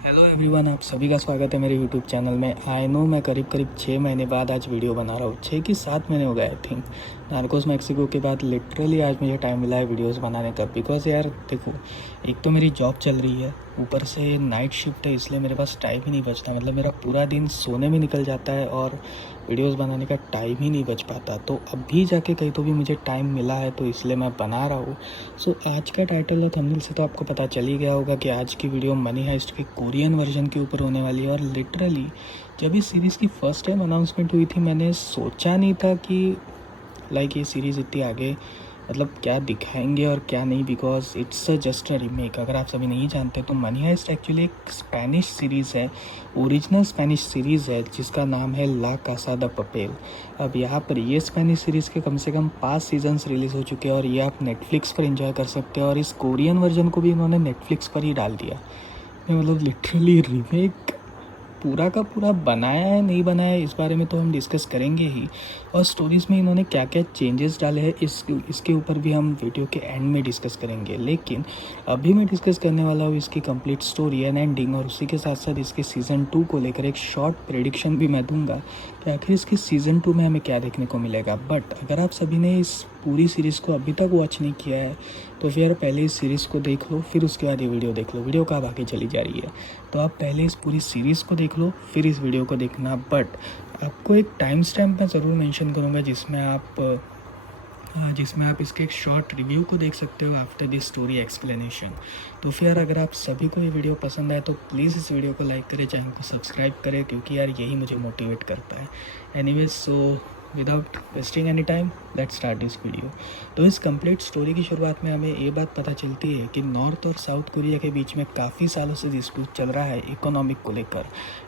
Hello everyone, आप सभी का स्वागत है मेरे यूट्यूब चैनल में। आई नो मैं करीब 6 महीने बाद आज वीडियो बना रहा हूँ। 6 कि 7 महीने हो गए आई थिंक। नार्कोस मैक्सिको के बाद लिटरली आज मुझे टाइम मिला है वीडियोस बनाने का। बिकॉज यार देखो, एक तो मेरी जॉब चल रही है, ऊपर से नाइट शिफ्ट है, इसलिए मेरे पास टाइम ही नहीं बचता। मतलब मेरा पूरा दिन सोने में निकल जाता है और वीडियोस बनाने का टाइम ही नहीं बच पाता। तो अभी जाके कहीं तो भी मुझे टाइम मिला है, तो इसलिए मैं बना रहा हूँ। सो आज का टाइटल और थंबनेल से तो आपको पता चल ही गया होगा कि आज की वीडियो मनी हाइस्ट के कोरियन वर्जन के ऊपर होने वाली है। और लिटरली जब इस सीरीज़ की फर्स्ट टाइम अनाउंसमेंट हुई थी, मैंने सोचा नहीं था कि ये सीरीज़ इतनी आगे मतलब क्या दिखाएंगे और क्या नहीं। Because it's just a remake. अगर आप सभी नहीं जानते तो मनी हाइस्ट एक्चुअली एक स्पेनिश सीरीज़ है, ओरिजिनल स्पेनिश सीरीज़ है जिसका नाम है ला कासा द पपेल। अब यहाँ पर ये स्पेनिश सीरीज़ के कम से कम 5 सीजन्स रिलीज़ हो चुके हैं और ये आप नेटफ्लिक्स पर एंजॉय कर सकते हो। और इस कोरियन वर्जन को भी इन्होंने नेटफ्लिक्स पर ही डाल दिया। मतलब लिटरली रीमेक पूरा का पूरा बनाया है नहीं बनाया है, इस बारे में तो हम डिस्कस करेंगे ही। और स्टोरीज़ में इन्होंने क्या क्या चेंजेस डाले हैं इसके ऊपर भी हम वीडियो के एंड में डिस्कस करेंगे। लेकिन अभी मैं डिस्कस करने वाला हूँ इसकी कंप्लीट स्टोरी एंड एंडिंग, और उसी के साथ साथ इसके सीज़न 2 को लेकर एक शॉर्ट प्रेडिक्शन भी मैं दूंगा कि आखिर इसकी सीज़न 2 में हमें क्या देखने को मिलेगा। बट अगर आप सभी ने इस पूरी सीरीज़ को अभी तक वॉच नहीं किया है तो फिर पहले इस सीरीज़ को देख लो, फिर उसके बाद ये वीडियो देख लो। वीडियो कब आगे चली जा रही है, तो आप पहले इस पूरी सीरीज़ को देख लो, फिर इस वीडियो को देखना। बट आपको एक टाइम स्टैम्प मैं ज़रूर मेंशन करूँगा जिसमें आप इसके एक शॉर्ट रिव्यू को देख सकते हो आफ्टर दिस स्टोरी एक्सप्लेनेशन। तो फिर अगर आप सभी को ये वीडियो पसंद आए तो प्लीज़ इस वीडियो को लाइक करें, चैनल को सब्सक्राइब करें, क्योंकि यार यही मुझे मोटिवेट करता है। Anyways, so without wasting any time let's start this video. तो इस कंप्लीट स्टोरी की शुरुआत में हमें ये बात पता चलती है कि नॉर्थ और साउथ कोरिया के बीच में काफ़ी सालों से डिस्प्यूट चल रहा है इकोनॉमिक को लेकर।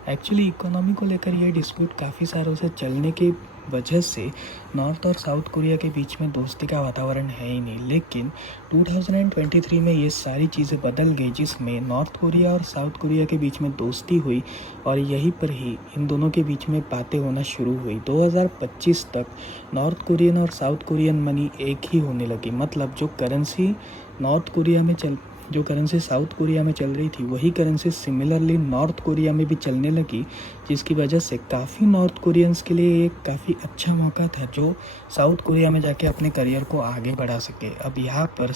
एक्चुअली इकोनॉमी को लेकर ये डिस्प्यूट काफ़ी सालों से चलने की वजह से नॉर्थ और साउथ कोरिया के बीच में दोस्ती का वातावरण है ही नहीं। लेकिन 2023 में ये सारी चीज़ें बदल गई, जिसमें नॉर्थ कोरिया और साउथ कोरिया के बीच में दोस्ती हुई और यहीं पर ही इन दोनों के बीच में बातें होना शुरू हुई। 2025 तक नॉर्थ कोरियन और साउथ कोरियन मनी एक ही होने लगी। मतलब जो करेंसी साउथ कोरिया में चल रही थी वही करेंसी सिमिलरली नॉर्थ कोरिया में भी चलने लगी, जिसकी वजह से काफ़ी नॉर्थ कोरियंस के लिए एक काफ़ी अच्छा मौका था जो साउथ कोरिया में जाके अपने करियर को आगे बढ़ा सके। अब यहाँ पर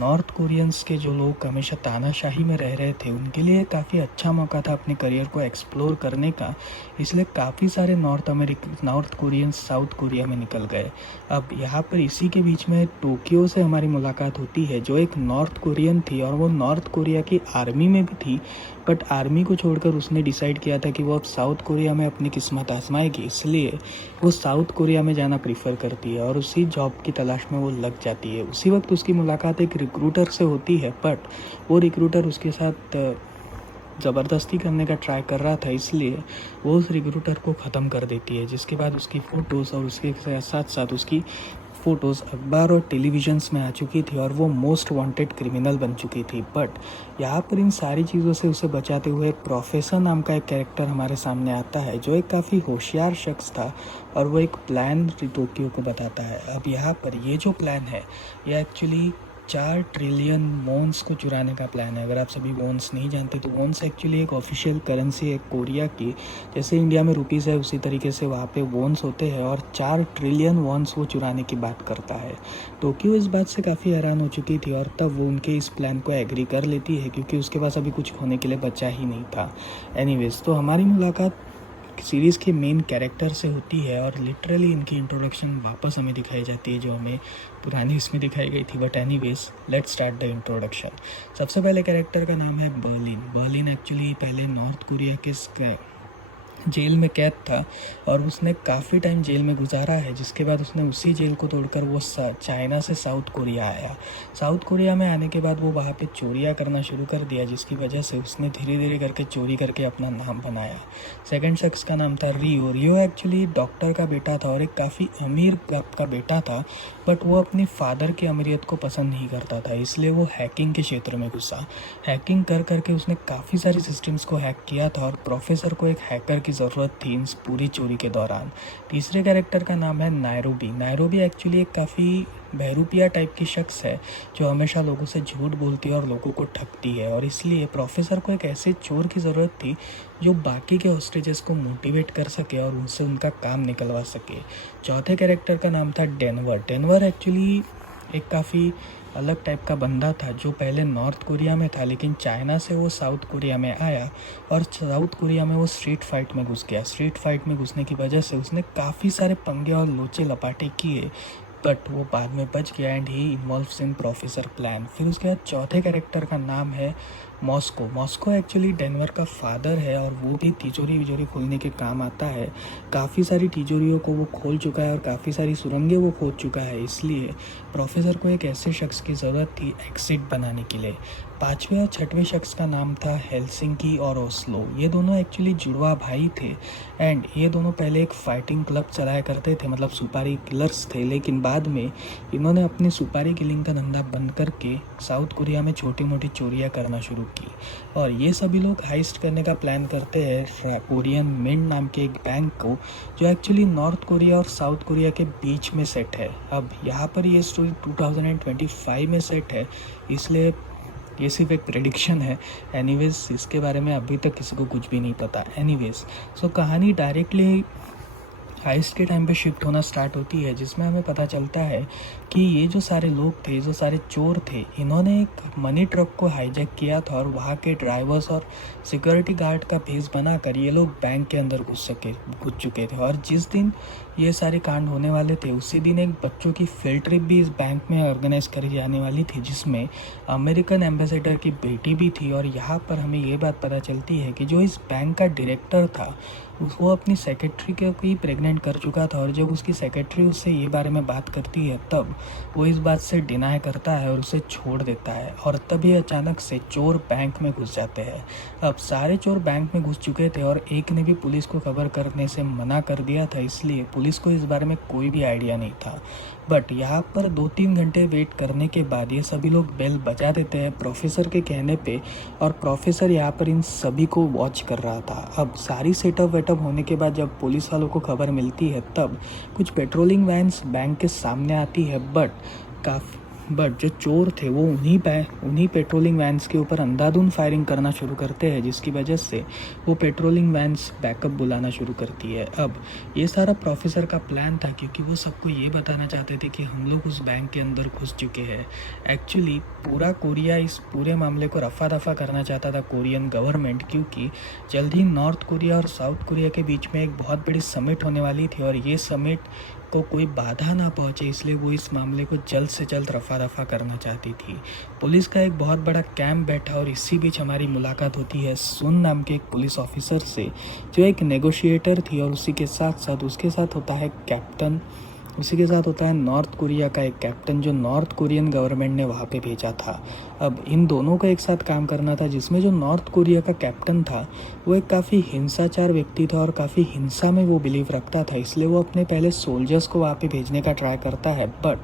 नॉर्थ कोरियंस के जो लोग हमेशा तानाशाही में रह रहे थे उनके लिए काफ़ी अच्छा मौका था अपने करियर को एक्सप्लोर करने का। इसलिए काफ़ी सारे नॉर्थ कोरियंस साउथ कोरिया में निकल गए। अब यहाँ पर इसी के बीच में टोक्यो से हमारी मुलाकात होती है, जो एक नॉर्थ कोरियन थी और वो नॉर्थ कोरिया की आर्मी में भी थी। बट आर्मी को छोड़कर उसने डिसाइड किया था कि वो अब साउथ कोरिया में अपनी किस्मत आजमाएगी, इसलिए वो साउथ कोरिया में जाना प्रीफर करती है और उसी जॉब की तलाश में वो लग जाती है। उसी वक्त उसकी मुलाकात एक रिक्रूटर से होती है, बट वो रिक्रूटर उसके साथ ज़बरदस्ती करने का ट्राई कर रहा था, इसलिए वो उस रिक्रूटर को ख़त्म कर देती है। जिसके बाद उसकी फ़ोटोज़ और उसके साथ साथ उसकी फ़ोटोज़ अखबार और टेलीविजन्स में आ चुकी थी और वो मोस्ट वांटेड क्रिमिनल बन चुकी थी। बट यहाँ पर इन सारी चीज़ों से उसे बचाते हुए प्रोफेसर नाम का एक कैरेक्टर हमारे सामने आता है, जो एक काफ़ी होशियार शख्स था और वो एक प्लान टोक्यो को बताता है। अब यहाँ पर ये जो प्लान है ये एक्चुअली 4 ट्रिलियन वॉन्स को चुराने का प्लान है। अगर आप सभी वॉन्स नहीं जानते तो वॉन्स एक्चुअली एक ऑफिशियल करेंसी है कोरिया की। जैसे इंडिया में रुपीज़ है उसी तरीके से वहाँ पे वॉन्स होते हैं और 4 ट्रिलियन वॉन्स वो चुराने की बात करता है। टोक्यो इस बात से काफ़ी हैरान हो चुकी थी और तब वो उनके इस प्लान को एग्री कर लेती है, क्योंकि उसके पास अभी कुछ होने के लिए बचा ही नहीं था। एनीवेज, तो हमारी मुलाकात सीरीज़ के मेन कैरेक्टर से होती है और लिटरली इनकी इंट्रोडक्शन वापस हमें दिखाई जाती है जो हमें पुरानी इसमें दिखाई गई थी। But anyways, let's start the introduction. सबसे पहले कैरेक्टर का नाम है बर्लिन एक्चुअली पहले नॉर्थ कोरिया के जेल में कैद था और उसने काफ़ी टाइम जेल में गुजारा है, जिसके बाद उसने उसी जेल को तोड़कर वो चाइना से साउथ कोरिया आया। साउथ कोरिया में आने के बाद वो वहाँ पे चोरियाँ करना शुरू कर दिया, जिसकी वजह से उसने धीरे धीरे करके चोरी करके अपना नाम बनाया। सेकंड शख्स का नाम था रियो एक्चुअली डॉक्टर का बेटा था और एक काफ़ी अमीर का बेटा था, बट वो अपनी फादर की अमीरियत को पसंद नहीं करता था, इसलिए वो हैकिंग के क्षेत्र में घुसा। हैकिंग कर करके उसने काफ़ी सारी सिस्टम्स को हैक किया था और प्रोफेसर को एक हैकर की ज़रूरत थी इन पूरी चोरी के दौरान। तीसरे कैरेक्टर का नाम है नायरोबी। नायरोबी एक्चुअली एक काफ़ी बहरूपिया टाइप की शख्स है जो हमेशा लोगों से झूठ बोलती है और लोगों को ठगती है, और इसलिए प्रोफेसर को एक ऐसे चोर की ज़रूरत थी जो बाकी के हॉस्टेजेस को मोटिवेट कर सके और उनसे उनका काम निकलवा सके। चौथे कैरेक्टर का नाम था डेनवर। डेनवर एक्चुअली एक काफ़ी अलग टाइप का बंदा था जो पहले नॉर्थ कोरिया में था, लेकिन चाइना से वो साउथ कोरिया में आया और साउथ कोरिया में वो स्ट्रीट फाइट में घुस गया। स्ट्रीट फाइट में घुसने की वजह से उसने काफ़ी सारे पंगे और लोचे लपाटे किए, बट वो बाद में बच गया and he involves in professor plan. फिर उसके बाद चौथे कैरेक्टर का नाम है मॉस्को। मॉस्को एक्चुअली डेनवर का फादर है और वो भी तिजोरी विजोरी खोलने के काम आता है। काफ़ी सारी तिजोरियों को वो खोल चुका है और काफ़ी सारी सुरंगें वो खोद चुका है, इसलिए प्रोफेसर को एक ऐसे शख्स की ज़रूरत थी एग्जिट बनाने के लिए। पाँचवें और छठवें शख्स का नाम था हेलसिंकी और ओस्लो। ये दोनों एक्चुअली जुड़वा भाई थे एंड ये दोनों पहले एक फाइटिंग क्लब चलाया करते थे, मतलब सुपारी किलर्स थे, लेकिन बाद में इन्होंने अपनी सुपारी किलिंग का धंधा बंद करके साउथ कोरिया में छोटी मोटी चोरियाँ करना शुरू की। और ये सभी लोग हाइस्ट करने का प्लान करते हैं कोरियन मिंट नाम के एक बैंक को, जो एक्चुअली नॉर्थ कोरिया और साउथ कोरिया के बीच में सेट है। अब यहाँ पर ये स्टोरी 2025 में सेट है, इसलिए ये सिर्फ एक प्रेडिक्शन है। एनीवेज इसके बारे में अभी तक किसी को कुछ भी नहीं पता। एनीवेज सो कहानी डायरेक्टली हाइस्ट के टाइम पे शिफ्ट होना स्टार्ट होती है, जिसमें हमें पता चलता है कि ये जो सारे लोग थे, जो सारे चोर थे, इन्होंने एक मनी ट्रक को हाईजैक किया था और वहाँ के ड्राइवर्स और सिक्योरिटी गार्ड का भेस बनाकर ये लोग बैंक के अंदर घुस चुके थे। और जिस दिन ये सारे कांड होने वाले थे उसी दिन एक बच्चों की फील्ड ट्रिप भी इस बैंक में ऑर्गेनाइज करी जाने वाली थी, जिसमें अमेरिकन एम्बेसडर की बेटी भी थी। और यहाँ पर हमें ये बात पता चलती है कि जो इस बैंक का डायरेक्टर था वो अपनी सेक्रेटरी को ही प्रेग्नेंट कर चुका था, और जब उसकी सेक्रेटरी उससे ये बारे में बात करती है तब वो इस बात से डिनाई करता है और उसे छोड़ देता है। और तभी अचानक से चोर बैंक में घुस जाते हैं। अब सारे चोर बैंक में घुस चुके थे और एक ने भी पुलिस को खबर करने से मना कर दिया था, इसलिए पुलिस को इस बारे में कोई भी आइडिया नहीं था। बट यहाँ पर 2-3 घंटे वेट करने के बाद ये सभी लोग बेल बजा देते हैं प्रोफेसर के कहने पे, और प्रोफेसर यहाँ पर इन सभी को वॉच कर रहा था। अब सारी सेटअप वेटअप होने के बाद जब पुलिस वालों को खबर मिलती है तब कुछ पेट्रोलिंग वैन्स बैंक के सामने आती है, बट जो चोर थे वो उन्हीं पेट्रोलिंग वैन्स के ऊपर अंधाधुंध फायरिंग करना शुरू करते हैं, जिसकी वजह से वो पेट्रोलिंग वैन्स बैकअप बुलाना शुरू करती है। अब ये सारा प्रोफेसर का प्लान था, क्योंकि वो सबको ये बताना चाहते थे कि हम लोग उस बैंक के अंदर घुस चुके हैं। एक्चुअली पूरा कोरिया इस पूरे मामले को रफा दफा करना चाहता था कोरियन गवर्नमेंट, क्योंकि जल्द ही नॉर्थ कोरिया और साउथ कोरिया के बीच में एक बहुत बड़ी समिट होने वाली थी और ये समिट को कोई बाधा ना पहुंचे, इसलिए वो इस मामले को जल्द से जल्द रफा दफा करना चाहती थी। पुलिस का एक बहुत बड़ा कैंप बैठा और इसी बीच हमारी मुलाकात होती है सुन नाम के एक पुलिस ऑफिसर से, जो एक नेगोशिएटर थी, और उसी के साथ उसके साथ होता है कैप्टन, उसी के साथ होता है नॉर्थ कोरिया का एक कैप्टन जो नॉर्थ कोरियन गवर्नमेंट ने वहाँ पे भेजा था। अब इन दोनों को एक साथ काम करना था, जिसमें जो नॉर्थ कोरिया का कैप्टन था वो एक काफ़ी हिंसाचार व्यक्ति था और काफ़ी हिंसा में वो बिलीव रखता था, इसलिए वो अपने पहले सोल्जर्स को वहाँ पे भेजने का ट्राई करता है। बट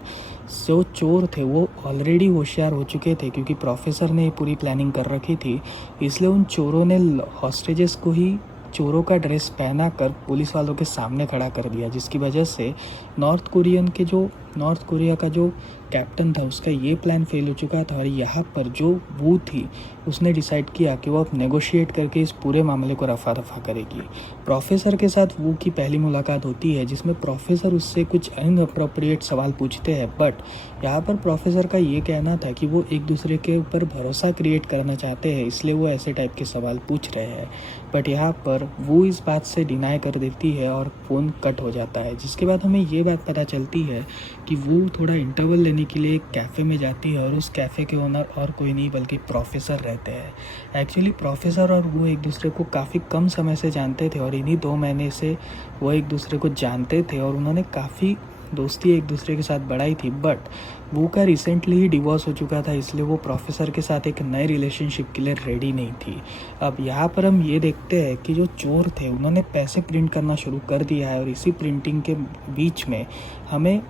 जो चोर थे वो ऑलरेडी होशियार हो चुके थे, क्योंकि प्रोफेसर ने पूरी प्लानिंग कर रखी थी, इसलिए उन चोरों ने हॉस्टेजेस को ही चोरों का ड्रेस पहना कर पुलिस वालों के सामने खड़ा कर दिया, जिसकी वजह से नॉर्थ कोरिया का जो कैप्टन था उसका ये प्लान फेल हो चुका था। और यहाँ पर जो वू थी उसने डिसाइड किया कि वो अब नेगोशिएट करके इस पूरे मामले को रफा दफा करेगी। प्रोफेसर के साथ वू की पहली मुलाकात होती है, जिसमें प्रोफेसर उससे कुछ इनअप्रोप्रिएट सवाल पूछते हैं, बट यहाँ पर प्रोफेसर का ये कहना था कि वो एक दूसरे के ऊपर भरोसा क्रिएट करना चाहते हैं, इसलिए वो ऐसे टाइप के सवाल पूछ रहे हैं। बट यहाँ पर वो इस बात से डिनाई कर देती है और फ़ोन कट हो जाता है, जिसके बाद हमें ये बात पता चलती है कि वो थोड़ा इंटरवल लेने के लिए एक कैफ़े में जाती है और उस कैफ़े के ओनर और कोई नहीं बल्कि प्रोफेसर रहते हैं। एक्चुअली प्रोफेसर और वो एक दूसरे को काफ़ी कम समय से जानते थे और इन्हीं 2 महीने से वो एक दूसरे को जानते थे और उन्होंने काफ़ी दोस्ती एक दूसरे के साथ बढ़ाई थी। बट वो का रिसेंटली ही डिवोर्स हो चुका था, इसलिए वो प्रोफेसर के साथ एक नए रिलेशनशिप के लिए रेडी नहीं थी। अब यहाँ पर हम ये देखते हैं कि जो चोर थे उन्होंने पैसे प्रिंट करना शुरू कर दिया है और इसी प्रिंटिंग के बीच में हमें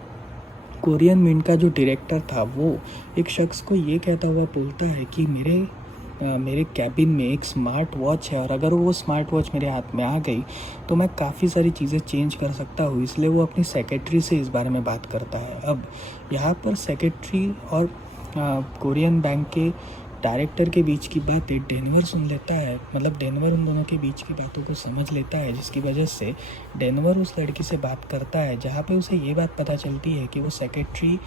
कोरियन मिंट का जो डायरेक्टर था वो एक शख्स को ये कहता हुआ बोलता है कि मेरे मेरे कैबिन में एक स्मार्ट वॉच है और अगर वो स्मार्ट वॉच मेरे हाथ में आ गई तो मैं काफ़ी सारी चीज़ें चेंज कर सकता हूँ। इसलिए वो अपनी सेक्रेटरी से इस बारे में बात करता है। अब यहाँ पर सेक्रेटरी और कोरियन बैंक के डायरेक्टर के बीच की बातें डेनवर सुन लेता है। मतलब डेनवर उन दोनों के बीच की बातों को समझ लेता है, जिसकी वजह से डेनवर उस लड़की से बात करता है, जहाँ पे उसे ये बात पता चलती है कि वो सेक्रेटरी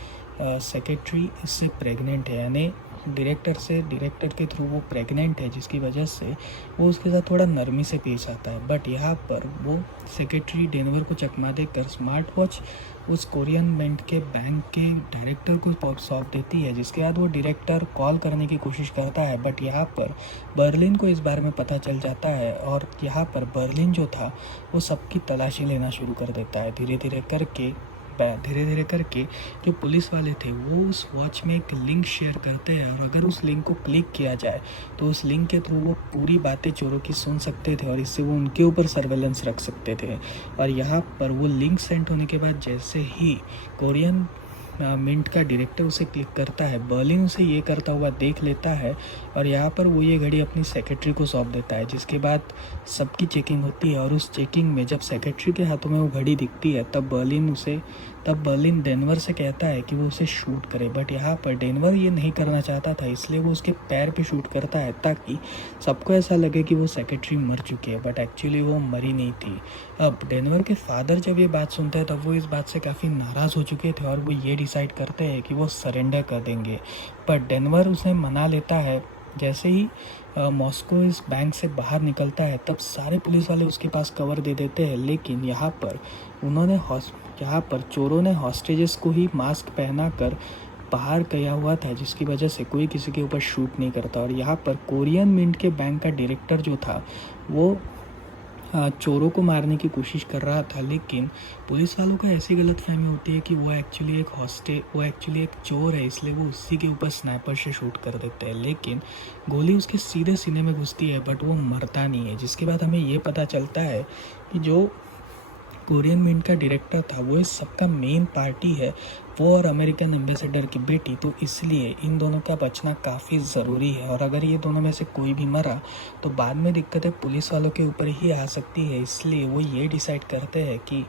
इससे प्रेग्नेंट है, यानी डायरेक्टर के थ्रू वो प्रेग्नेंट है, जिसकी वजह से वो उसके साथ थोड़ा नरमी से पेश आता है। बट यहाँ पर वो सेक्रेटरी डेनवर को चकमा देकर स्मार्ट वॉच उस कोरियन मेंट के बैंक के डायरेक्टर को सौंप देती है, जिसके बाद वो डायरेक्टर कॉल करने की कोशिश करता है। बट यहाँ पर बर्लिन को इस बारे में पता चल जाता है और यहाँ पर बर्लिन जो था वो सबकी तलाशी लेना शुरू कर देता है। धीरे धीरे करके जो पुलिस वाले थे वो उस वॉच में एक लिंक शेयर करते हैं और अगर उस लिंक को क्लिक किया जाए तो उस लिंक के थ्रू वो पूरी बातें चोरों की सुन सकते थे और इससे वो उनके ऊपर सर्वेलेंस रख सकते थे। और यहाँ पर वो लिंक सेंड होने के बाद जैसे ही कोरियन मिंट का डायरेक्टर उसे क्लिक करता है, बर्लिन उसे ये करता हुआ देख लेता है और यहाँ पर वो ये घड़ी अपनी सेक्रेटरी को सौंप देता है, जिसके बाद सबकी चेकिंग होती है। और उस चेकिंग में जब सेक्रेटरी के हाथों में वो घड़ी दिखती है तब बर्लिन डेनवर से कहता है कि वो उसे शूट करे। बट यहाँ पर डेनवर ये नहीं करना चाहता था, इसलिए वो उसके पैर पे शूट करता है ताकि सबको ऐसा लगे कि वो सेक्रेटरी मर चुकी है, बट एक्चुअली वो मरी नहीं थी। अब डेनवर के फादर जब ये बात सुनते हैं तब वो इस बात से काफ़ी नाराज़ हो चुके थे और वो ये डिसाइड करते हैं कि वो सरेंडर कर देंगे। बट डेनवर उसे मना लेता है। जैसे ही मॉस्को इस बैंक से बाहर निकलता है तब सारे पुलिस वाले उसके पास कवर दे देते हैं, लेकिन यहाँ पर चोरों ने हॉस्टेजेस को ही मास्क पहना कर बाहर किया हुआ था, जिसकी वजह से कोई किसी के ऊपर शूट नहीं करता। और यहाँ पर कोरियन मिंट के बैंक का डायरेक्टर जो था वो चोरों को मारने की कोशिश कर रहा था, लेकिन पुलिस वालों को ऐसी गलतफहमी होती है कि वो एक्चुअली एक चोर है, इसलिए वो उसी के ऊपर स्नाइपर से शूट कर देते हैं। लेकिन गोली उसके सीधे सीने में घुसती है बट वो मरता नहीं है, जिसके बाद हमें ये पता चलता है कि जो कोरियन मिंट का डायरेक्टर था वो इस सबका मेन पार्टी है, वो और अमेरिकन एम्बेसडर की बेटी। तो इसलिए इन दोनों का बचना काफ़ी ज़रूरी है और अगर ये दोनों में से कोई भी मरा तो बाद में दिक्कतें पुलिस वालों के ऊपर ही आ सकती है। इसलिए वो ये डिसाइड करते हैं कि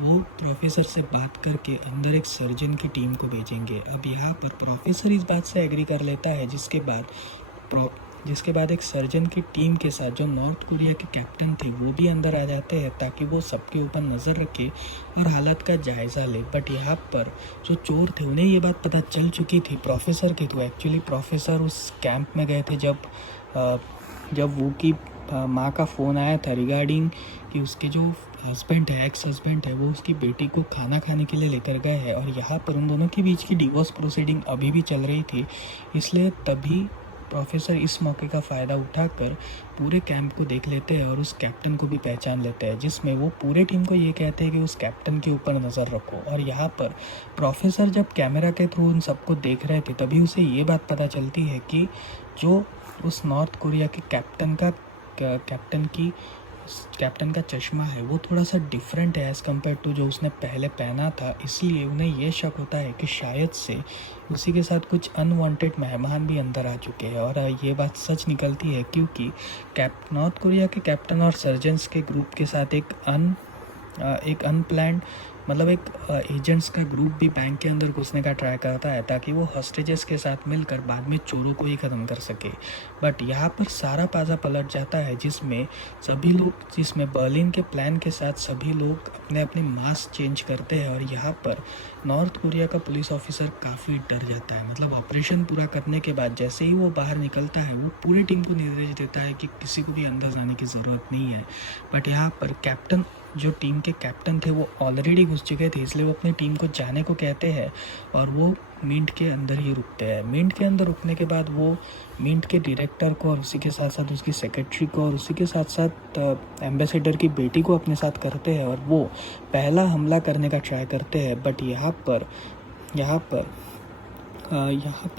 वो प्रोफेसर से बात करके अंदर एक सर्जन की टीम को भेजेंगे। अब यहाँ पर प्रोफेसर इस बात से एग्री कर लेता है, जिसके बाद एक सर्जन की टीम के साथ जो नॉर्थ कोरिया के कैप्टन थे वो भी अंदर आ जाते हैं ताकि वो सबके ऊपर नज़र रखे और हालत का जायज़ा ले। बट यहाँ पर जो चोर थे उन्हें ये बात पता चल चुकी थी प्रोफेसर की। तो एक्चुअली प्रोफेसर उस कैंप में गए थे जब वो की माँ का फ़ोन आया था रिगार्डिंग कि उसके जो एक्स हस्बैंड है वो उसकी बेटी को खाना खाने के लिए लेकर गए हैं। और यहाँ पर उन दोनों के बीच की डिवोर्स प्रोसीडिंग अभी भी चल रही थी, इसलिए तभी प्रोफेसर इस मौके का फ़ायदा उठाकर पूरे कैंप को देख लेते हैं और उस कैप्टन को भी पहचान लेते हैं, जिसमें वो पूरे टीम को ये कहते हैं कि उस कैप्टन के ऊपर नज़र रखो। और यहाँ पर प्रोफेसर जब कैमरा के थ्रू उन सबको देख रहे थे तभी उसे ये बात पता चलती है कि जो उस नॉर्थ कोरिया के कैप्टन का चश्मा है वो थोड़ा सा डिफरेंट है एज़ कम्पेयर टू जो उसने पहले पहना था। इसलिए उन्हें ये शक होता है कि शायद से उसी के साथ कुछ अनवांटेड मेहमान भी अंदर आ चुके हैं। और ये बात सच निकलती है क्योंकि नॉर्थ कोरिया के कैप्टन और सर्जन्स के ग्रुप के साथ एक अनप्लान्ड मतलब एक एजेंट्स का ग्रुप भी बैंक के अंदर घुसने का ट्राई करता है ताकि वो हॉस्टेजेस के साथ मिलकर बाद में चोरों को ही ख़त्म कर सके। बट यहाँ पर सारा पाजा पलट जाता है, जिसमें बर्लिन के प्लान के साथ सभी लोग अपने अपने मास्क चेंज करते हैं। और यहाँ पर नॉर्थ कोरिया का पुलिस ऑफिसर काफ़ी डर जाता है। मतलब ऑपरेशन पूरा करने के बाद जैसे ही वो बाहर निकलता है वो पूरी टीम को निर्देश देता है कि किसी को भी अंदर जाने की ज़रूरत नहीं है। बट यहाँ पर जो टीम के कैप्टन थे वो ऑलरेडी घुस चुके थे, इसलिए वो अपनी टीम को जाने को कहते हैं और वो मिंट के अंदर ही रुकते हैं। मिंट के अंदर रुकने के बाद वो मिंट के डायरेक्टर को और उसी के साथ साथ उसकी सेक्रेटरी को और उसी के साथ साथ एम्बेसडर की बेटी को अपने साथ करते हैं और वो पहला हमला करने का ट्राई करते हैं। बट यहाँ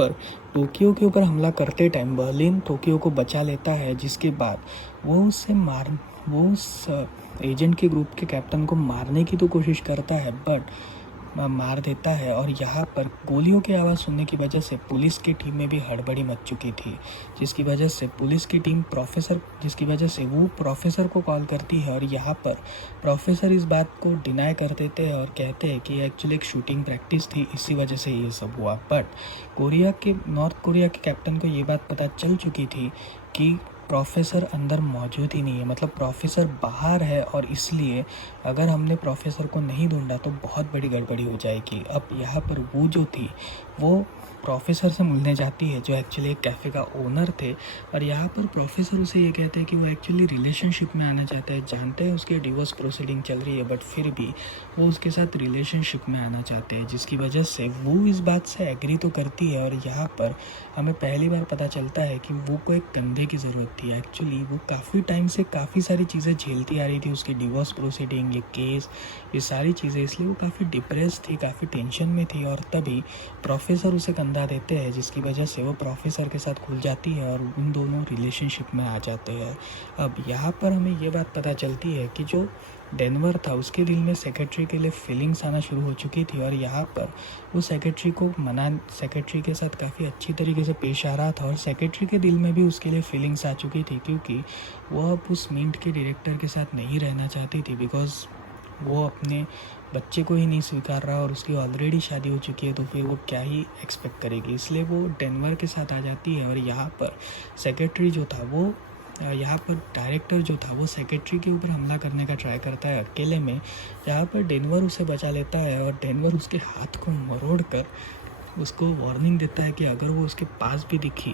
पर टोक्यो के ऊपर हमला करते टाइम बर्लिन टोक्यो को बचा लेता है, जिसके बाद वो उस एजेंट के ग्रुप के कैप्टन को मारने की तो कोशिश करता है। बट मार देता है और यहाँ पर गोलियों की आवाज़ सुनने की वजह से पुलिस की टीम में भी हड़बड़ी मच चुकी थी, जिसकी वजह से पुलिस की टीम वो प्रोफेसर को कॉल करती है और यहाँ पर प्रोफेसर इस बात को डिनाई कर देते हैं और कहते हैं कि एक्चुअली एक शूटिंग प्रैक्टिस थी, इसी वजह से ये सब हुआ। बट नॉर्थ कोरिया के कैप्टन को ये बात पता चल चुकी थी कि प्रोफेसर अंदर मौजूद ही नहीं है, मतलब प्रोफेसर बाहर है, और इसलिए अगर हमने प्रोफेसर को नहीं ढूंढा तो बहुत बड़ी गड़बड़ी हो जाएगी। अब यहाँ पर वो जो थी वो प्रोफेसर से मिलने जाती है, जो एक्चुअली एक कैफ़े का ओनर थे, और यहाँ पर प्रोफेसर उसे ये कहते हैं कि वो एक्चुअली रिलेशनशिप में आना चाहता है। जानते हैं उसकी डिवोर्स प्रोसीडिंग चल रही है, बट फिर भी वो उसके साथ रिलेशनशिप में आना चाहते हैं, जिसकी वजह से वो इस बात से एग्री तो करती है। और यहाँ पर हमें पहली बार पता चलता है कि वो को एक कंधे की ज़रूरत थी। एक्चुअली वो काफ़ी टाइम से काफ़ी सारी चीज़ें झेलती आ रही थी, उसकी डिवोर्स प्रोसीडिंग, ये केस, ये सारी चीज़ें, इसलिए वो काफ़ी डिप्रेस थी, काफ़ी टेंशन में थी। और तभी प्रोफेसर उसे कंधा देते हैं, जिसकी वजह से वो प्रोफेसर के साथ खुल जाती है और उन दोनों रिलेशनशिप में आ जाते हैं। अब यहाँ पर हमें ये बात पता चलती है कि जो डेनवर था उसके दिल में सेक्रेटरी के लिए फीलिंग्स आना शुरू हो चुकी थी, और यहाँ पर वो सेक्रेटरी के साथ काफ़ी अच्छी तरीके से पेश आ रहा था, और सेक्रेटरी के दिल में भी उसके लिए फीलिंग्स आ चुकी थी, क्योंकि वो अब उस मिंट के डायरेक्टर के साथ नहीं रहना चाहती थी, बिकॉज वो अपने बच्चे को ही नहीं स्वीकार रहा और उसकी ऑलरेडी शादी हो चुकी है, तो फिर वो क्या ही एक्सपेक्ट करेगी। इसलिए वो डेनवर के साथ आ जाती है, और यहाँ पर डायरेक्टर जो था वो सेक्रेटरी के ऊपर हमला करने का ट्राई करता है अकेले में, जहाँ पर डेनवर उसे बचा लेता है, और डेनवर उसके हाथ को मरोड़ कर उसको वार्निंग देता है कि अगर वो उसके पास भी दिखे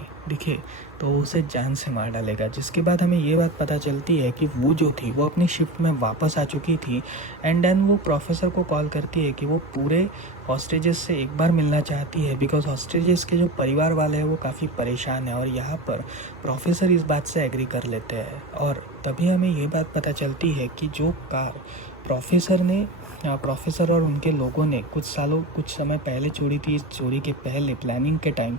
तो उसे जान से मार डालेगा। जिसके बाद हमें ये बात पता चलती है कि वो जो थी वो अपनी शिफ्ट में वापस आ चुकी थी, एंड देन वो प्रोफेसर को कॉल करती है कि वो पूरे हॉस्टेजेस से एक बार मिलना चाहती है, बिकॉज हॉस्टेजेस के जो परिवार वाले हैं वो काफ़ी परेशान हैं। और यहाँ पर प्रोफेसर इस बात से एग्री कर लेते हैं, और तभी हमें ये बात पता चलती है कि जो कार प्रोफेसर और उनके लोगों ने कुछ समय पहले छोड़ी थी, इस चोरी के पहले प्लानिंग के टाइम,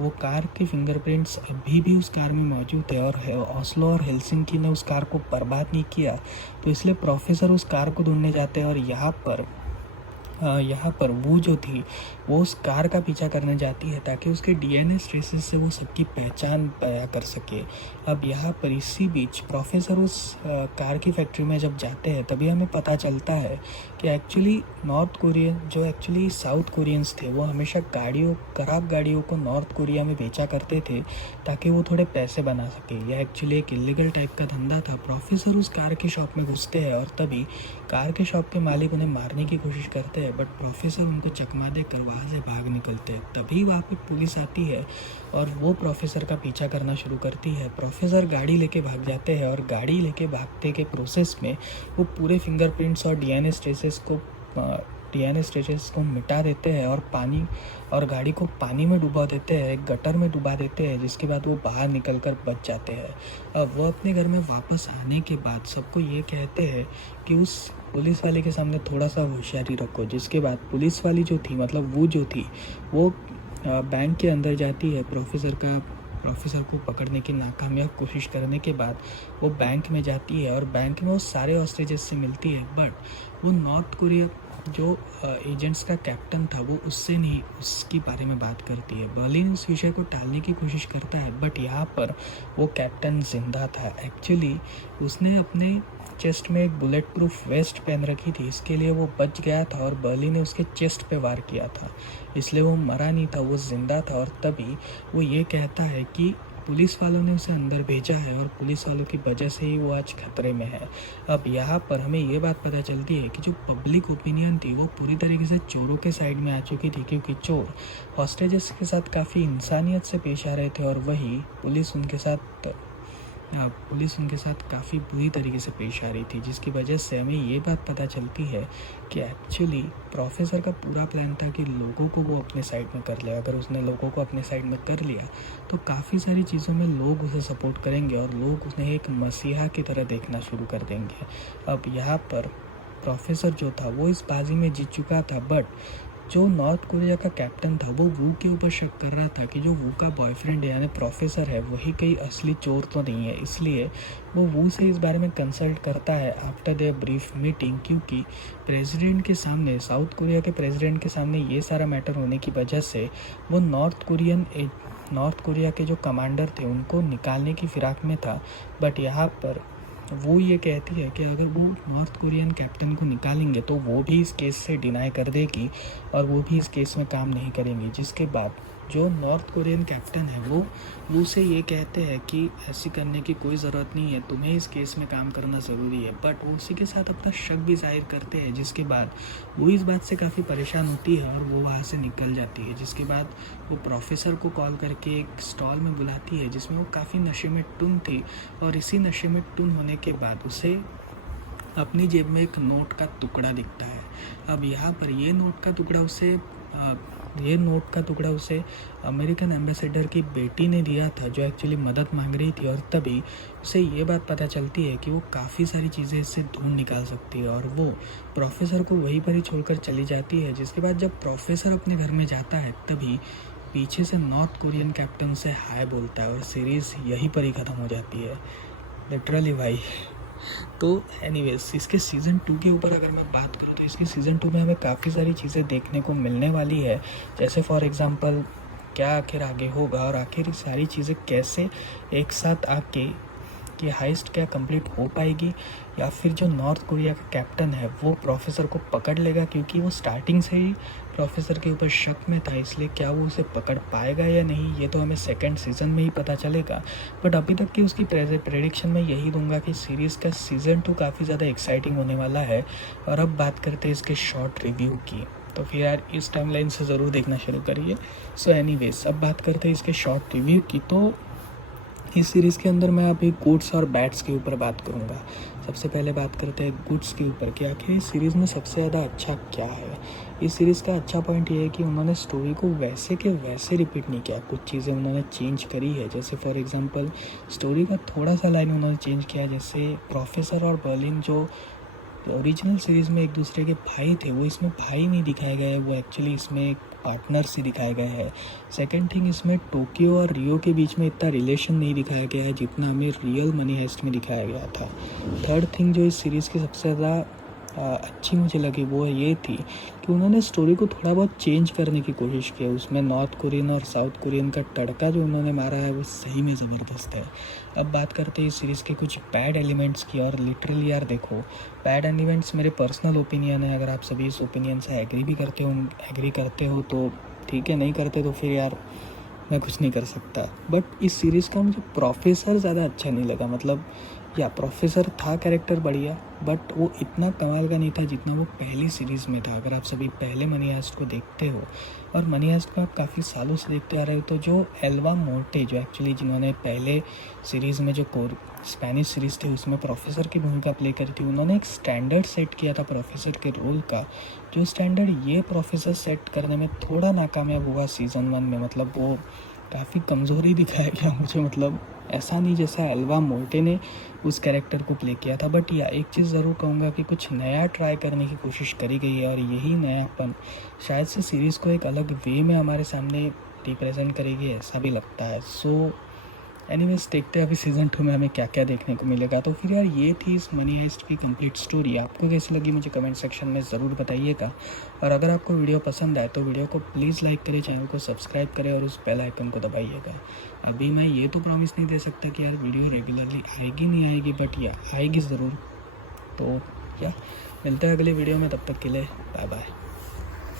वो कार के फिंगरप्रिंट्स अभी भी उस कार में मौजूद है, और ऑस्लो और हेलसिंकी ने उस कार को बर्बाद नहीं किया, तो इसलिए प्रोफेसर उस कार को ढूंढने जाते हैं। और यहाँ पर वो जो थी वो उस कार का पीछा करने जाती है ताकि उसके डीएनए ट्रेसेस से वो सबकी पहचान कर सके। अब यहाँ पर इसी बीच प्रोफेसर उस कार की फैक्ट्री में जब जाते हैं, तभी हमें पता चलता है कि एक्चुअली साउथ कोरियंस थे वो हमेशा खराब गाड़ियों को नॉर्थ कोरिया में बेचा करते थे ताकि वो थोड़े पैसे बना सके। यह एक्चुअली एक इलीगल टाइप का धंधा था। प्रोफेसर उस कार की शॉप में घुसते हैं, और तभी कार के शॉप के मालिक उन्हें मारने की कोशिश करते हैं, बट प्रोफेसर उनको चकमा देकर वहाँ से भाग निकलते हैं। तभी वहाँ पे पुलिस आती है और वो प्रोफेसर का पीछा करना शुरू करती है। प्रोफेसर गाड़ी लेके भाग जाते हैं, और गाड़ी लेके भागते के प्रोसेस में वो पूरे फिंगरप्रिंट्स और डीएनए स्ट्रेचेस को मिटा देते हैं, और गाड़ी को पानी में डुबा देते हैं, एक गटर में डुबा देते हैं, जिसके बाद वो बाहर निकलकर बच जाते हैं। अब वो अपने घर में वापस आने के बाद सबको ये कहते हैं कि उस पुलिस वाले के सामने थोड़ा सा होशियारी रखो। जिसके बाद पुलिस वाली जो थी, मतलब वो जो थी, वो बैंक के अंदर जाती है। प्रोफेसर को पकड़ने की नाकामयाब कोशिश करने के बाद वो बैंक में जाती है, और बैंक में वो सारे हॉस्टेजेस से मिलती है, बट वो नॉर्थ कोरिया जो एजेंट्स का कैप्टन था वो उससे नहीं उसके बारे में बात करती है। बर्लिन इस विषय को टालने की कोशिश करता है, बट यहाँ पर वो कैप्टन जिंदा था। एक्चुअली उसने अपने चेस्ट में एक बुलेट प्रूफ वेस्ट पहन रखी थी, इसके लिए वो बच गया था, और बर्लिन ने उसके चेस्ट पे वार किया था, इसलिए वो मरा नहीं था, वो जिंदा था। और तभी वो ये कहता है कि पुलिस वालों ने उसे अंदर भेजा है, और पुलिस वालों की वजह से ही वो आज खतरे में है। अब यहाँ पर हमें ये बात पता चलती है कि जो पब्लिक ओपिनियन थी वो पूरी तरीके से चोरों के साइड में आ चुकी थी, क्योंकि चोर हॉस्टेजेस के साथ काफ़ी इंसानियत से पेश आ रहे थे, और वही पुलिस उनके साथ काफ़ी बुरी तरीके से पेश आ रही थी, जिसकी वजह से हमें ये बात पता चलती है कि एक्चुअली प्रोफेसर का पूरा प्लान था कि लोगों को वो अपने साइड में कर ले। अगर उसने लोगों को अपने साइड में कर लिया तो काफ़ी सारी चीज़ों में लोग उसे सपोर्ट करेंगे, और लोग उन्हें एक मसीहा की तरह देखना शुरू कर देंगे। अब यहाँ पर प्रोफेसर जो था वो इस बाजी में जीत चुका था, बट जो नॉर्थ कोरिया का कैप्टन था वो वू के ऊपर शक कर रहा था कि जो वू का बॉयफ्रेंड यानी प्रोफेसर है वही कहीं असली चोर तो नहीं है, इसलिए वो वू से इस बारे में कंसल्ट करता है आफ्टर देयर ब्रीफ मीटिंग, क्योंकि प्रेसिडेंट के सामने, साउथ कोरिया के प्रेसिडेंट के सामने ये सारा मैटर होने की वजह से वो नॉर्थ कोरिया के जो कमांडर थे उनको निकालने की फिराक में था। बट यहाँ पर वो ये कहती है कि अगर वो नॉर्थ कोरियन कैप्टन को निकालेंगे तो वो भी इस केस से डिनाई कर देगी और वो भी इस केस में काम नहीं करेंगे, जिसके बाद जो नॉर्थ कोरियन कैप्टन है वो उसे ये कहते हैं कि ऐसी करने की कोई ज़रूरत नहीं है, तुम्हें इस केस में काम करना ज़रूरी है। बट वो उसी के साथ अपना शक भी जाहिर करते हैं, जिसके बाद वो इस बात से काफ़ी परेशान होती है और वो वहाँ से निकल जाती है। जिसके बाद वो प्रोफेसर को कॉल करके एक स्टॉल में बुलाती है जिसमें वो काफ़ी नशे में टुन थी, और इसी नशे में टुन होने के बाद उसे अपनी जेब में एक नोट का टुकड़ा दिखता है। अब यहाँ पर ये नोट का टुकड़ा उसे अमेरिकन एम्बेसडर की बेटी ने दिया था, जो एक्चुअली मदद मांग रही थी, और तभी उसे ये बात पता चलती है कि वो काफ़ी सारी चीज़ें इससे ढूंढ निकाल सकती है, और वो प्रोफेसर को वहीं पर ही छोड़कर चली जाती है। जिसके बाद जब प्रोफेसर अपने घर में जाता है तभी पीछे से नॉर्थ कोरियन कैप्टन से हाय बोलता है और सीरीज़ यहीं पर ही ख़त्म हो जाती है, लिटरली भाई। तो एनीवेज इसके सीज़न 2 के ऊपर अगर मैं बात करूँ तो इसके सीज़न 2 में हमें काफ़ी सारी चीज़ें देखने को मिलने वाली है, जैसे फॉर एग्ज़ाम्पल क्या आखिर आगे होगा और आखिर ये सारी चीज़ें कैसे एक साथ आके कि हाइस्ट क्या कंप्लीट हो पाएगी, या फिर जो नॉर्थ कोरिया का कैप्टन है वो प्रोफेसर को पकड़ लेगा, क्योंकि वो स्टार्टिंग से ही प्रोफेसर के ऊपर शक में था, इसलिए क्या वो उसे पकड़ पाएगा या नहीं ये तो हमें सेकंड सीज़न में ही पता चलेगा। बट अभी तक की उसकी प्रेडिक्शन मैं यही दूंगा कि सीरीज़ का सीज़न 2 काफ़ी ज़्यादा एक्साइटिंग होने वाला है। और अब बात करते हैं इसके शॉर्ट रिव्यू की, तो फिर यार इस टाइमलाइन से ज़रूर देखना शुरू करिए। सो एनीवेज अब बात करते हैं इसके शॉर्ट रिव्यू की। तो इस सीरीज़ के अंदर मैं अभी गुड्स और बैड्स के ऊपर बात करूँगा। सबसे पहले बात करते हैं गुड्स के ऊपर कि आखिर इस सीरीज़ में सबसे ज़्यादा अच्छा क्या है। इस सीरीज़ का अच्छा पॉइंट ये है कि उन्होंने स्टोरी को वैसे के वैसे रिपीट नहीं किया, कुछ चीज़ें उन्होंने चेंज करी है। जैसे फॉर एग्जांपल स्टोरी का थोड़ा सा लाइन उन्होंने चेंज किया, जैसे प्रोफेसर और बर्लिन जो ओरिजिनल सीरीज़ में एक दूसरे के भाई थे वो इसमें भाई नहीं दिखाए गए हैं, वो एक्चुअली इसमें एक पार्टनर्स ही दिखाए गए हैं। सेकंड थिंग, इसमें टोक्यो और रियो के बीच में इतना रिलेशन नहीं दिखाया गया है जितना हमें रियल मनी हेस्ट में दिखाया गया था। थर्ड थिंग जो इस सीरीज़ की सबसे ज़्यादा अच्छी मुझे लगी वो ये थी कि उन्होंने स्टोरी को थोड़ा बहुत चेंज करने की कोशिश की है। उसमें नॉर्थ कोरियन और साउथ कोरियन का तड़का जो उन्होंने मारा है वो सही में ज़बरदस्त है। अब बात करते हैं इस सीरीज़ के कुछ बैड एलिमेंट्स की, और लिटरली यार देखो बैड एलिमेंट्स मेरे पर्सनल ओपिनियन है, अगर आप सभी इस ओपिनियन से एग्री करते हो तो ठीक है, नहीं करते तो फिर यार मैं कुछ नहीं कर सकता। बट इस सीरीज़ का मुझे प्रोफेसर ज़्यादा अच्छा नहीं लगा, मतलब या प्रोफेसर था कैरेक्टर बढ़िया, बट वो इतना कमाल का नहीं था जितना वो पहली सीरीज़ में था। अगर आप सभी पहले मनी हाइस्ट को देखते हो और मनी हाइस्ट को आप काफ़ी सालों से देखते आ रहे हो, तो जो एल्वा मोर्टे जो एक्चुअली जिन्होंने पहले सीरीज़ में जो स्पेनिश सीरीज़ थी उसमें प्रोफेसर की भूमिका प्ले करी थी, उन्होंने एक स्टैंडर्ड सेट किया था प्रोफेसर के रोल का, जो स्टैंडर्ड ये प्रोफेसर सेट करने में थोड़ा नाकामयाब हुआ सीज़न 1 में। मतलब वो काफ़ी कमज़ोरी दिखाया गया मुझे, मतलब ऐसा नहीं जैसा एल्वा मोर्टे ने उस कैरेक्टर को प्ले किया था। बट या एक चीज़ ज़रूर कहूँगा कि कुछ नया ट्राई करने की कोशिश करी गई है, और यही नयापन शायद से सीरीज़ को एक अलग वे में हमारे सामने रिप्रेजेंट करेगी, ऐसा भी लगता है। सो एनीवेज देखते हैं अभी सीज़न 2 में हमें क्या क्या देखने को मिलेगा। तो फिर यार ये थी इस मनी हाइस्ट की कंप्लीट स्टोरी। आपको कैसी लगी मुझे कमेंट सेक्शन में ज़रूर बताइएगा, और अगर आपको वीडियो पसंद आए तो वीडियो को प्लीज़ लाइक करें, चैनल को सब्सक्राइब करें और उस बेल आइकन को दबाइएगा। अभी मैं ये तो प्रॉमिस नहीं दे सकता कि यार वीडियो रेगुलरली आएगी नहीं आएगी, बट या आएगी ज़रूर। तो या मिलते हैं अगले वीडियो में, तब तक के लिए बाय बाय।